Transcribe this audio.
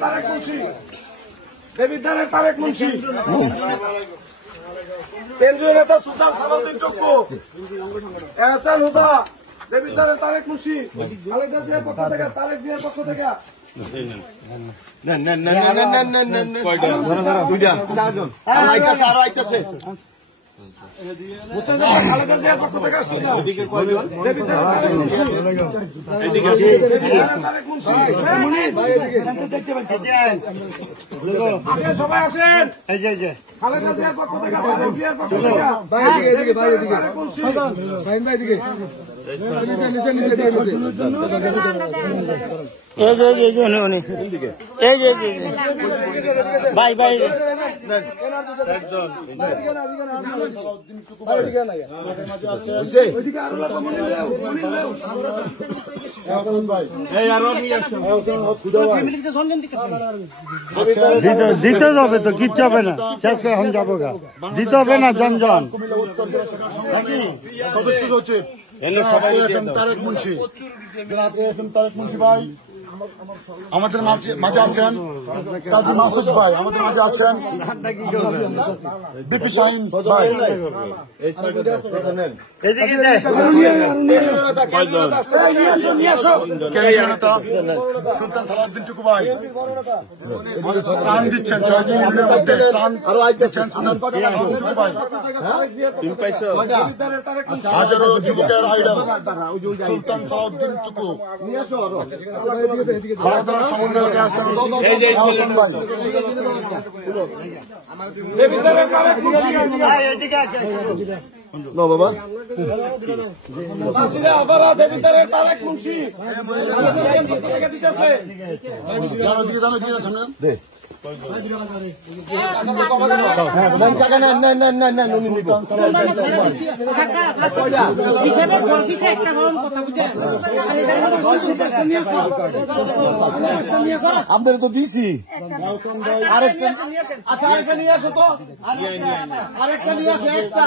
তারেক মুন্সি দেবিদ্বারের তারেক মুন্সি, কেন্দ্রীয় নেতা সুলতান সালাউদ্দিন চক্কু, এহসান হুদা, দেবিদ্বারের তারেক মুন্সি, খালেদা জিয়ার পক্ষ থেকে, তারেক জিয়ার পক্ষ থেকে খালেদা জিয়ার পক্ষ থেকে আসছেন, আসেন সবাই আসেন, খালেদা জিয়ার পক্ষ থেকে, তারেক জিয়ার পক্ষ থেকে ভাই ভাই দিতে যাবে তো কিচ্ছু হবে না, শেষ করে এখন যাবো গা, দিতে হবে না জনজন সদস্য সচিব তারেক মুন্সি, তারেক মুন্সি ভাই আমাদের মাঝে আছেন, কাজী মাসুদ ভাই আমাদের মাঝে আছেন, বিপি শাহিন ভাই, কেন্দ্রীয় নেতা সুলতান সালাউদ্দিন টুকু ভাই প্রাণ দিচ্ছেন, 6 দিনের মধ্যে প্রাণ দিচ্ছেন সুলতান টুকু ভাই, হাজারো যুবকের আইডল সুলতান সালাউদ্দিন টুকু, সমন্বয়কে আসছেন হাসান ভাই, না বাবা দেবিদ্বারের তারেক মুন্সি দিতেছে সামনে আপনাদের তো দিছি আরেকটা নিয়ে আসো তো, আরেকটা নিয়ে আসো একটা